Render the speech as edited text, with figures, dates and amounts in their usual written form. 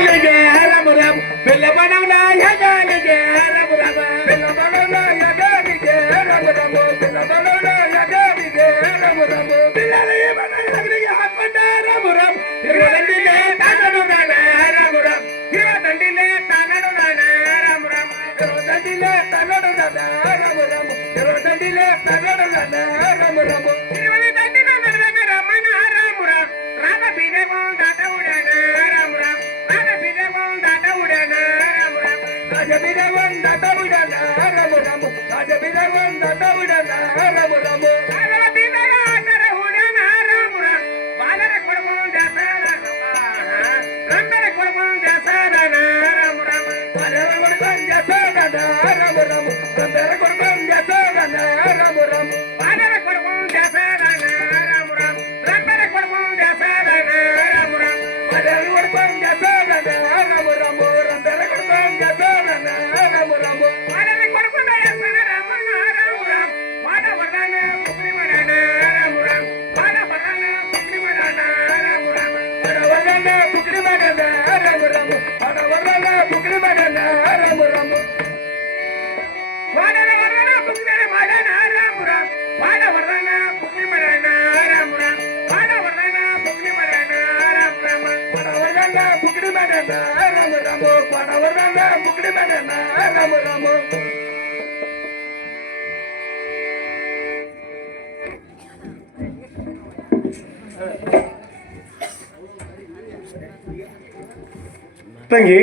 गालिगे Ram Ram bill बनवला या गालिगे Ram Ram bill बनवला या गालिगे राम राम बिल बनवला या गालिगे राम राम बिलाले बनाय लागले हात पंडा राम राम हिरवा दंडीले तानडू राम राम हिरवा दंडीले तानडू राम राम हिरवा दंडीले तानडू राम हिरवा दंडीले तानडू राम हिरवा दंडीले नडवे रमण राम राम बिने कोण दाटा उड्याना राम राम बिने कोण दाटा उड्याना राम राजा बिने कोण दाटा उड्याना राम राजा बिने कोण दाटा उड्याना राम बालर बिने आटर उड्याना राम बालर कोडकोण द्यासाना रंदर कोडकोण द्यासाना राम बालर कोडकोण द्यासाना राम रंदर कोडकोण द्यासाना राम बालर कोडकोण द्यासाना राम रंदर कोडकोण द्यासाना राम बालर कोडकोण द्यासाना राम रंदर कोडकोण द्यासाना राम बालर कोडकोण द्यासाना राम वाडा वरदाना फुकणी मराना राम वाडा वरदाना फुकणी मराना राम वाडा वरदाना फुकणी मराना राम वाडा वरदाना फुकणी मराना राम वाडा वरदाना फुकणी मराना राम वाडा वरदाना फुकणी मराना राम वाडा वरदाना फुकणी मराना राम वाडा वरदाना फुकणी मराना राम वाडा वरदाना फुकणी मराना राम ತಂಗಿ